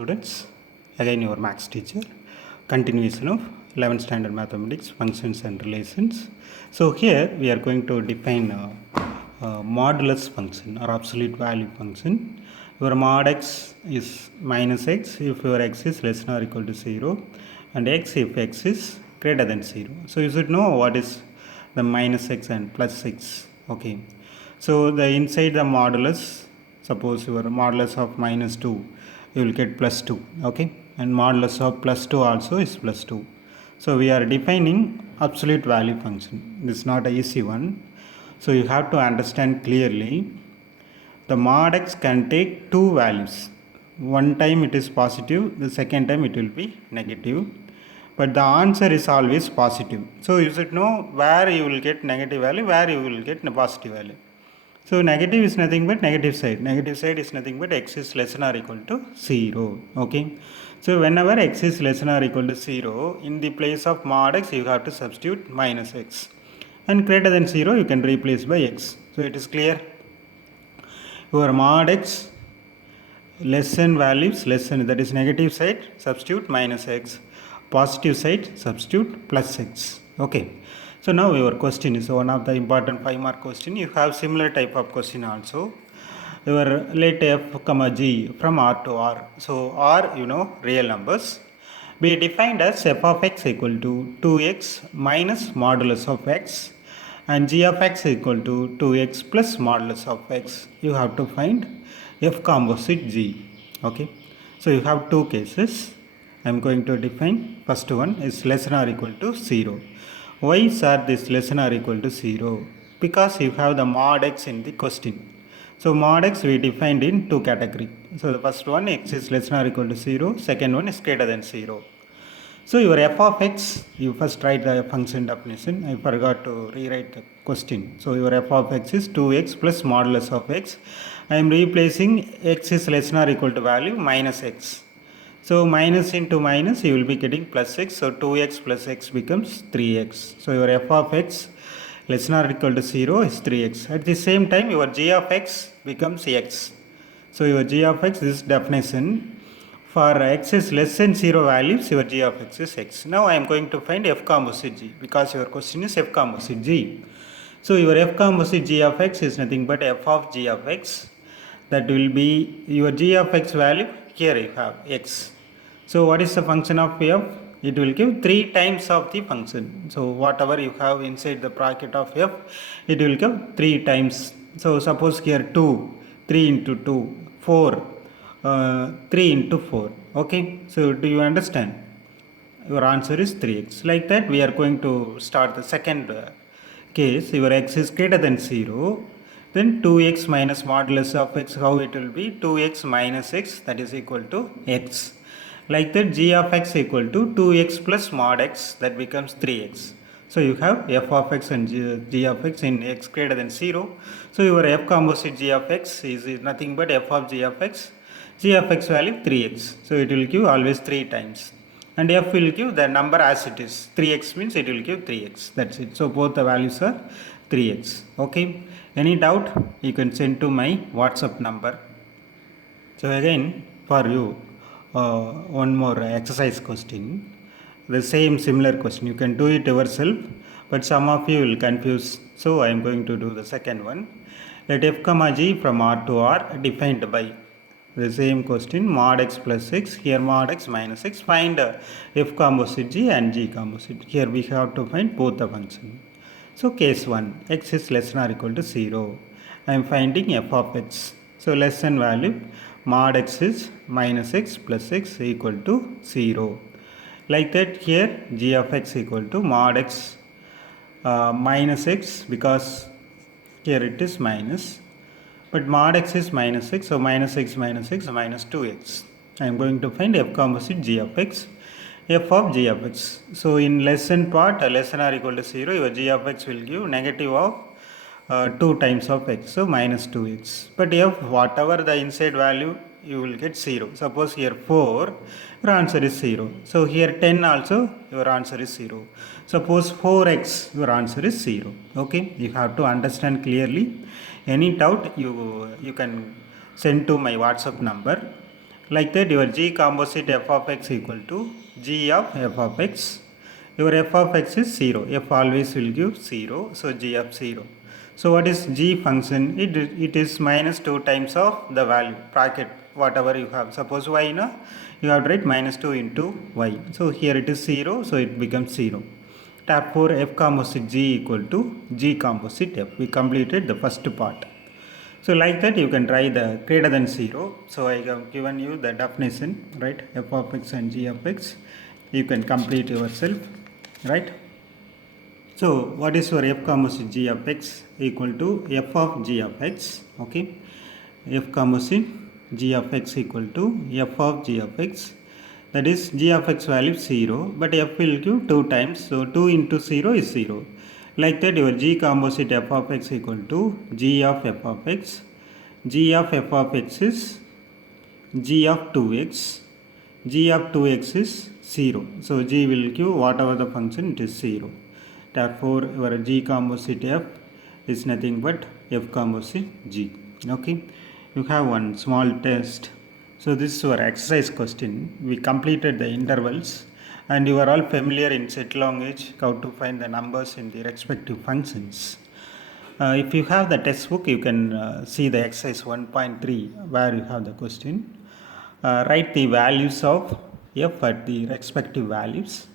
Students, again your maths teacher, continuation of 11th standard mathematics, functions and relations. So here we are going to define modulus function or absolute value function. Your mod x is minus x if your x is less than or equal to 0, and x if x is greater than 0. So you should know what is the minus x and plus x. Okay, so the inside the modulus, suppose your modulus of minus 2, you will get plus 2. Okay, and modulus of plus 2 also is plus 2. So we are defining absolute value function. This is not an easy one, so you have to understand clearly. The mod x can take two values. One time it is positive, the second time it will be negative, but the answer is always positive. So you should know where you will get negative value, where you will get positive value. So negative is nothing but negative side. Negative side is nothing but x is less than or equal to 0. Okay. So whenever x is less than or equal to 0, in the place of mod x you have to substitute minus x. And greater than 0 you can replace by x. So it is clear. Your mod x less than values less than, that is negative side, substitute minus x. Positive side, substitute plus x. Okay. So now your question is one of the important 5-mark question. You have similar type of question also. Your let f comma g from R to R. So R, real numbers, be defined as f of x equal to 2x minus modulus of x, and g of x equal to 2x plus modulus of x. You have to find f composite g. Okay. So you have two cases. I am going to define. First one is less than or equal to 0. Why is this less than or equal to 0? Because you have the mod x in the question. So mod x we defined in two categories. So the first one, x is less than or equal to 0. Second one is greater than 0. So your f of x, you first write the function definition. I forgot to rewrite the question. So your f of x is 2x plus modulus of x. I am replacing x is less than or equal to value minus x. So minus into minus, you will be getting plus x. So 2x plus x becomes 3x. So your f of x less than or equal to 0 is 3x. At the same time, your g of x becomes x. So your g of x, this definition, for x is less than 0 values, your g of x is x. Now I am going to find f composite g, because your question is f composite g. So your f composite g of x is nothing but f of g of x. That will be your g of x value. Here you have x. So what is the function of f? It will give 3 times of the function. So whatever you have inside the bracket of f, it will give 3 times. So suppose here 2, 3 into 2, 4, 3 into 4. Okay. So do you understand? Your answer is 3x. Like that we are going to start the second case. Your x is greater than 0. Then 2x minus modulus of x, how it will be? 2x minus x, that is equal to x. Like that g of x equal to 2x plus mod x, that becomes 3x. So you have f of x and g of x in x greater than 0. So your f composite g of x is nothing but f of g of x. G of x value 3x. So it will give always 3 times. And f will give the number as it is. 3x means it will give 3x. That's it. So both the values are 3x. Okay. Any doubt? You can send to my WhatsApp number. So again for you one more exercise question. The same similar question. You can do it yourself, but some of you will confuse. So I am going to do the second one. Let f comma g from R to R defined by the same question, mod x plus x, here mod x minus x. Find f composite g and g composite. Here we have to find both the function. So case 1, x is less than or equal to 0. I am finding f of x. So less than value, mod x is minus x plus x equal to 0. Like that here g of x equal to mod x minus x, because here it is minus. But mod x is minus x, so minus x minus 2x. I am going to find f composite g of x. F of g of x. So in less than part, less than or equal to 0, your g of x will give negative of 2 times of x, so minus 2x. But f, whatever the inside value, you will get 0. Suppose here 4, your answer is 0. So here 10 also, your answer is 0. Suppose 4x, your answer is 0. Okay, you have to understand clearly. Any doubt, you can send to my WhatsApp number. Like that, your G composite f of x equal to G of f of x. Your f of x is 0. F always will give 0. So G of 0. So what is G function? It is minus 2 times of the value, bracket, whatever you have. Suppose y, no? You have to write minus 2 into y. So here it is 0. So it becomes 0. Therefore, f composite G equal to G composite f. We completed the first part. So like that you can try the greater than 0. So I have given you the definition, right? F of x and G of x. You can complete yourself, right? So what is your f composite G of x equal to f of G of x, okay? F composite G of x equal to f of G of x. That is G of x value 0, but f will give 2 times. So 2 into 0 is 0. Like that your G composite f of x equal to G of f of x. G of f of x is G of 2x. G of 2x is 0. So G will give whatever the function, it is 0. Therefore your G composite f is nothing but f composite G. Okay. You have one small test. So this is your exercise question. We completed the intervals. And you are all familiar in set language how to find the numbers in the respective functions. If you have the textbook, you can see the exercise 1.3 where you have the question. Write the values of f at the respective values.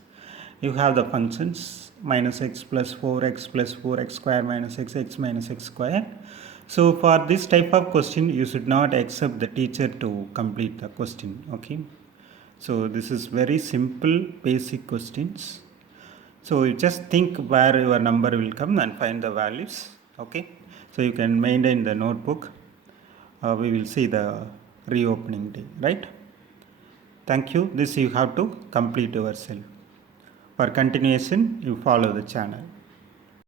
You have the functions minus x plus 4x plus 4x square minus x minus x square. So for this type of question, you should not accept the teacher to complete the question. Okay. So this is very simple basic questions. So you just think where your number will come and find the values. Okay. So you can maintain the notebook. We will see the reopening day, right? Thank you. This you have to complete yourself. For continuation, you follow the channel.